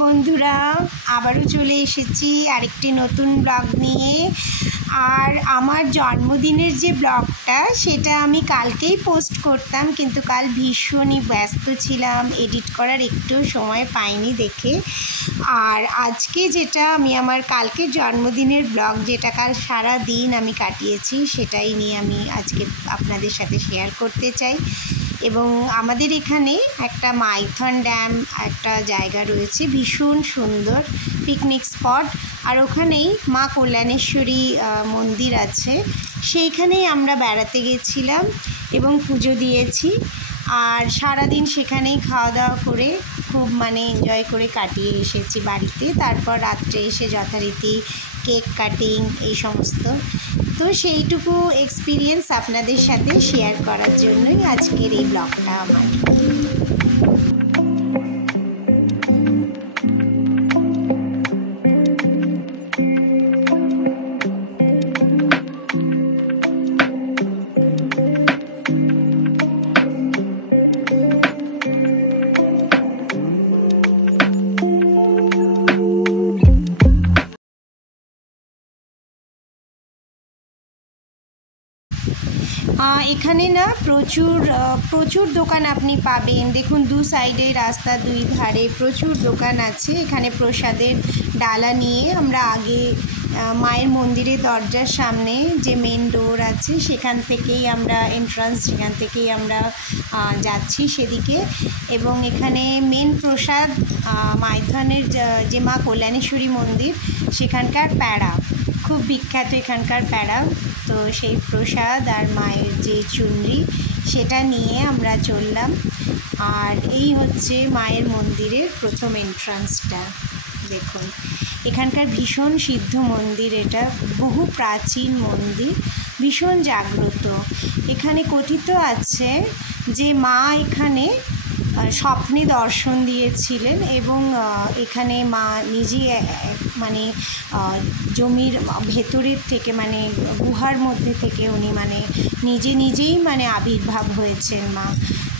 বন্ধুরা, আবারও চলে এসেছি আরেকটি নতুন ব্লগ নিয়ে। আর আমার জন্মদিনের যে ব্লগটা সেটা আমি কালকেই পোস্ট করতাম, কিন্তু কাল ভীষণই ব্যস্ত ছিলাম, এডিট করার একটু সময় পাইনি দেখে। আর আজকে যেটা আমি আমার কালকের জন্মদিনের ব্লগ, যেটা কাল সারা দিন আমি কাটিয়েছি, সেটাই নিয়ে আমি আজকে আপনাদের সাথে শেয়ার করতে চাই। এবং আমাদের এখানে একটা মাইথন ড্যাম একটা জায়গা রয়েছে, ভীষণ সুন্দর পিকনিক স্পট। আর ওখানেই মা কল্যাণেশ্বরী মন্দির আছে, সেইখানেই আমরা বেড়াতে গেছিলাম এবং পুজো দিয়েছি। আর সারাদিন সেখানেই খাওয়া দাওয়া করে খুব এনজয় করে কাটিয়ে এসেছি বাড়িতে। তারপর রাত্রে এসে যথারীতি কেক কাটিং এই সমস্ত। তো সেইটুকু এক্সপিরিয়েন্স আপনাদের সাথে শেয়ার করার জন্যই আজকের এই ব্লগটা আমার। এখানে না প্রচুর দোকান আপনি পাবেন। দেখুন, দু সাইডে রাস্তা, দুই ধারে প্রচুর দোকান আছে। এখানে প্রসাদের ডালা নিয়ে আমরা আগে মায়ের মন্দিরের দরজার সামনে যে মেন ডোর আছে সেখান থেকেই আমরা এন্ট্রান্স, সেখান থেকেই আমরা যাচ্ছি সেদিকে। এবং এখানে মেন প্রসাদ মাইথনের যে মা কল্যাণেশ্বরী মন্দির, সেখানকার প্যাড়া খুব বিখ্যাত, এখানকার প্যাড়া। তো সেই প্রসাদ আর মায়ের যে চুনরি, সেটা নিয়ে আমরা চললাম। আর এই হচ্ছে মায়ের মন্দিরের প্রথম এন্ট্রান্সটা। দেখুন, এখানকার ভীষণ সিদ্ধ মন্দির, এটা বহু প্রাচীন মন্দির, ভীষণ জাগ্রত। এখানে কথিত আছে যে মা এখানে স্বপ্নে দর্শন দিয়েছিলেন এবং এখানে মা নিজে জমির ভেতরের থেকে গুহার মধ্যে থেকে উনি নিজেই আবির্ভাব হয়েছেন মা।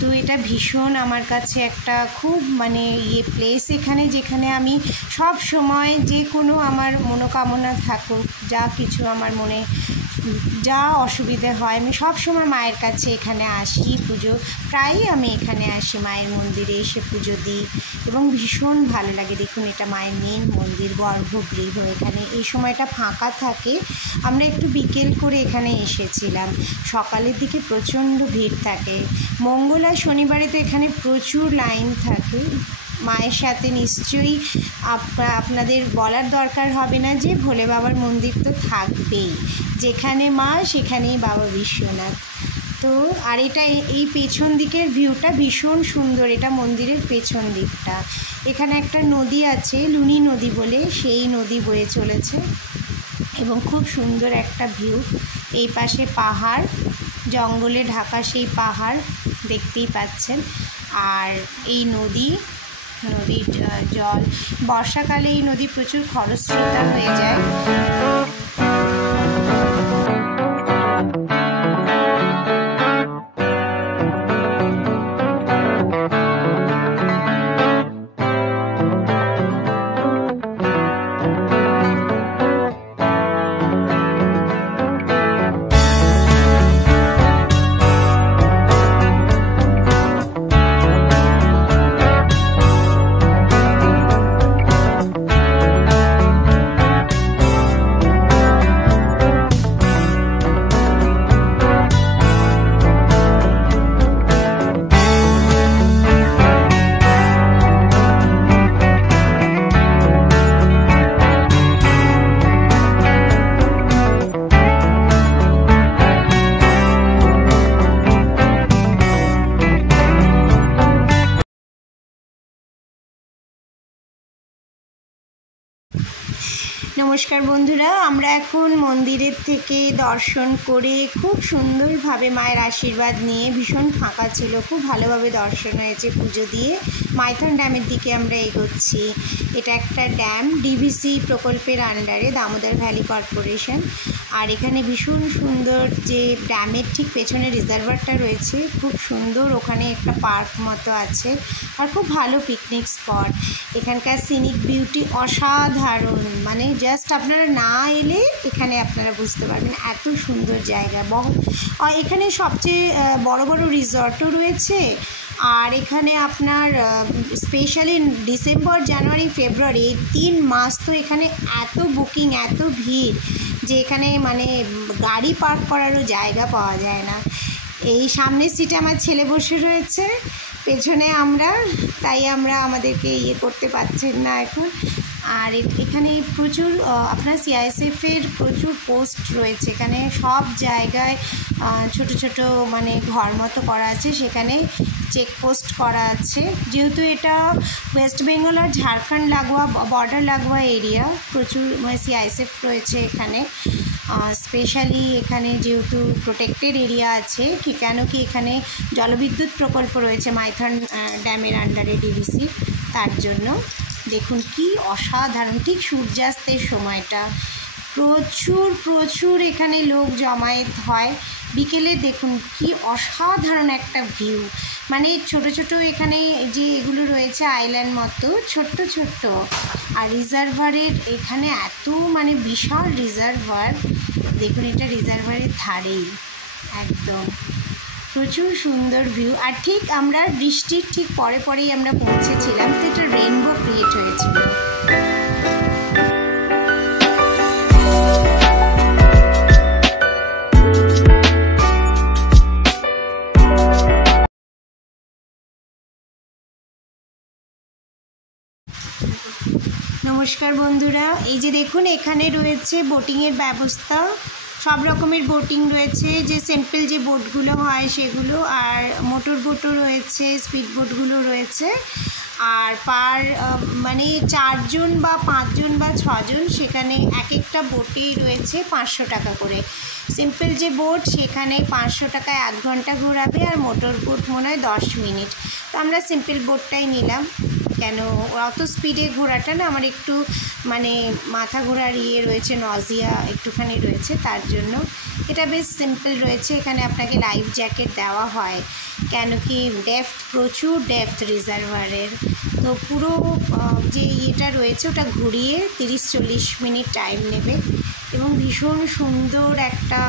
তো এটা ভীষণ আমার কাছে একটা খুব প্লেস এখানে, যেখানে আমি সব সময় যে কোনো আমার মনোকামনা থাকুক, যা কিছু আমার মনে যা অসুবিধে হয়, আমি সব সময় মায়ের কাছে এখানে আসি। পুজো প্রায়ই আমি এখানে আসি, মায়ের মন্দিরে এসে পুজো দিই এবং ভীষণ ভালো লাগে। দেখুন, এটা মায়ের মেন মন্দির, গর্ভগৃহ। এখানে এই সময়টা ফাঁকা থাকে। আমরা একটু বিকেল করে এখানে এসেছিলাম, সকালের দিকে প্রচণ্ড ভিড় থাকে। মঙ্গল আর শনিবারে তো এখানে প্রচুর লাইন থাকে। মায়ের সাথে নিশ্চয়ই আপনাদের বলার দরকার হবে না যে ভোলে বাবার মন্দির তো থাকবেই, যেখানে মা সেখানেই বাবা বিশ্বনাথ। তো আর এটা এই পেছন দিকের ভিউটা ভীষণ সুন্দর, এটা মন্দিরের পেছন দিকটা। এখানে একটা নদী আছে, লুনি নদী বলে, সেই নদী বয়ে চলেছে এবং খুব সুন্দর একটা ভিউ। এই পাশে পাহাড়, জঙ্গলে ঢাকা সেই পাহাড় দেখতেই পাচ্ছেন। আর এই নদীর জল, বর্ষাকালে এই নদী প্রচুর খরস্রোতা হয়ে যায়। নমস্কার বন্ধুরা, আমরা এখন মন্দিরের থেকে দর্শন করে খুব সুন্দরভাবে মায়ের আশীর্বাদ নিয়ে, ভীষণ ফাঁকা ছিল, খুব ভালোভাবে দর্শন হয়েছে, পুজো দিয়ে মাইথন ড্যামের দিকে আমরা এগোচ্ছি। এটা একটা ড্যাম, ডিভিসি প্রকল্পের আন্ডারে, দামোদর ভ্যালি কর্পোরেশন। আর এখানে ভীষণ সুন্দর যে ড্যামের ঠিক পেছনে রিজার্ভারটা রয়েছে, খুব সুন্দর। ওখানে একটা পার্ক মতো আছে আর খুব ভালো পিকনিক স্পট। এখানকার সিনিক বিউটি অসাধারণ, মানে জাস্ট আপনারা না এলে এখানে আপনারা বুঝতে পারবেন এত সুন্দর জায়গা। এখানে সবচেয়ে বড় বড় রিসর্টও রয়েছে। আর এখানে আপনার স্পেশালি ডিসেম্বর, জানুয়ারি, ফেব্রুয়ারি এই 3 মাস তো এখানে এত বুকিং, এত ভিড় যে এখানে মানে গাড়ি পার্ক করারও জায়গা পাওয়া যায় না। এই সামনের সিটে আমার ছেলে বসে রয়েছে, পেছনে আমরা, তাই আমরা আমাদেরকে করতে পারছেন না এখন। আর এখানে প্রচুর আপনার সিআইএসএফের প্রচুর পোস্ট রয়েছে। এখানে সব জায়গায় ছোট ছোট মানে ঘর মতো করা আছে, সেখানে চেকপোস্ট করা আছে। যেহেতু এটা ওয়েস্ট বেঙ্গল আর ঝাড়খণ্ড লাগোয়া, বর্ডার লাগোয়া এরিয়া, প্রচুর মানে সিআইএসএফ রয়েছে এখানে। স্পেশালি এখানে যেহেতু প্রোটেক্টেড এরিয়া আছে, কেন কি এখানে জলবিদ্যুৎ প্রকল্প রয়েছে মাইথন ড্যামের আন্ডারে ডিভিসি, তার জন্য। দেখুন কি অসাধারণ, ঠিক সূর্যাস্তের সময়টা প্রচুর এখানে লোক জমায়েত হয় বিকেলে। দেখুন কি অসাধারণ একটা ভিউ, মানে ছোট ছোট এখানে যে এগুলো রয়েছে আইল্যান্ড মতো ছোট্ট ছোট্ট। আর রিজার্ভারের এখানে এত মানে বিশাল রিজার্ভার, দেখুন এটা রিজার্ভারের ধারেই একদম, প্রচুর সুন্দর ভিউ। আর ঠিক আমরা বৃষ্টির ঠিক পরেই আমরা পৌঁছেছিলাম, তো এটা রেইনবো ক্রিয়েট হয়েছিল। নমস্কার বন্ধুরা, এই যে দেখুন এখানে রয়েছে বোটিংয়ের ব্যবস্থা, সব রকমের বোটিং রয়েছে, যে সিম্পল যে বোটগুলো হয় সেগুলো, আর মোটর বোটও রয়েছে, স্পিড বোটগুলো রয়েছে। আর মানে 4 জন বা 5 জন বা 6 জন সেখানে এক একটা বোটেই রয়েছে 500 টাকা করে। সিম্পল যে বোট সেখানে 500 টাকায় 1 ঘন্টা ঘোরাবে, আর মোটর বোট মনে হয় 10 মিনিট। তো আমরা সিম্পল বোটটাই নিলাম, কেন অত স্পিডে ঘোরাটা না আমার একটু মানে মাথা ঘোরার রয়েছে, নজিয়া একটুখানি রয়েছে, তার জন্য এটা বেশ সিম্পল রয়েছে। এখানে আপনাকে লাইফ জ্যাকেট দেওয়া হয়, কেন কি প্রচুর ডেপথ রিজার্ভারের। তো পুরো যে এটা রয়েছে ওটা ঘুরিয়ে 30-40 মিনিট টাইম নেবে। এবং ভীষণ সুন্দর একটা,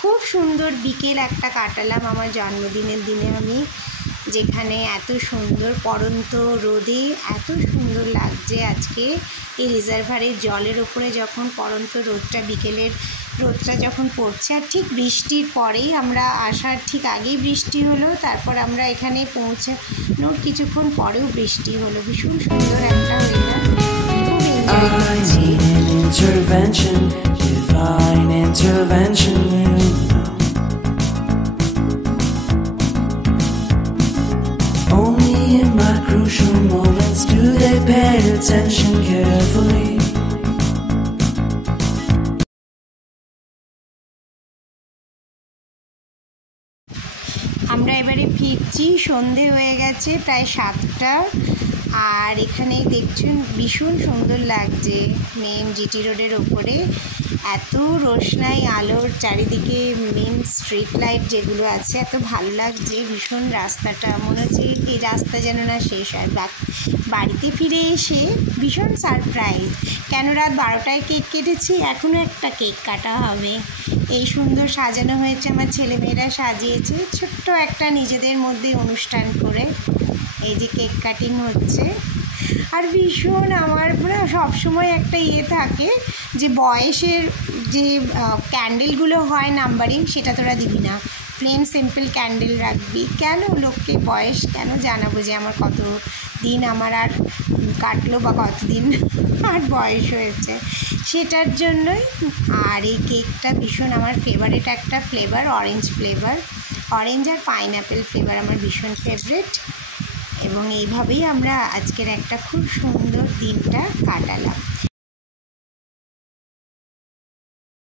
খুব সুন্দর বিকেল একটা কাটালাম আমার জন্মদিনের দিনে আমি, যেখানে এত সুন্দর পড়ন্ত রোদে এত সুন্দর লাগছে আজকে। এই রিজার্ভারের জলের ওপরে যখন পড়ন্ত রোদটা, বিকেলের রোদটা যখন পড়ছে, আর ঠিক বৃষ্টির পরেই, আমরা আসার ঠিক আগেই বৃষ্টি হলো, তারপর আমরা এখানে পৌঁছানোর কিছুক্ষণ পরেও বৃষ্টি হলো। ভীষণ সুন্দর একটা ওয়েদার, খুব crucial moments do they pay attention carefully? আমরা এবারে ফিরছি, সন্ধে হয়ে গেছে প্রায় 7টা। আর এখানে দেখছেন ভীষণ সুন্দর লাগছে মেন জিটি রোডের ওপরে, এত রোশনাই আলোর চারিদিকে, মেন স্ট্রিট লাইট যেগুলো আছে, এত ভালো লাগছে ভীষণ। রাস্তাটা মনে হচ্ছে এই রাস্তা যেন না শেষ হয়। বাড়িতে ফিরে এসে ভীষণ সারপ্রাইজ, কেন রাত 12টায় কেক কেটেছি, এখনও একটা কেক কাটা হবে। এই সুন্দর সাজানো হয়েছে, আমার ছেলেমেয়েরা সাজিয়েছে ছোট্ট একটা নিজেদের মধ্যে অনুষ্ঠান করে। এই যে কেক কাটিং হচ্ছে। আর ভীষণ আমার পুরো সবসময় একটা থাকে যে বয়সের যে ক্যান্ডেলগুলো হয় নাম্বারিং, সেটা তোরা দিবি না, প্লেন সিম্পল ক্যান্ডেল রাখবি। কেন লোককে বয়স কেন জানাবো যে আমার কত দিন আমার আর কাটলো বা কতদিন আর বয়স হয়েছে, সেটার জন্যই। আর এই কেকটা ভীষণ আমার ফেভারিট একটা ফ্লেভার, অরেঞ্জ ফ্লেভার, অরেঞ্জ আর পাইনঅ্যাপেল ফ্লেভার আমার ভীষণ ফেভারিট। এবং এইভাবেই আমরা আজকের একটা খুব সুন্দর দিনটা কাটালাম।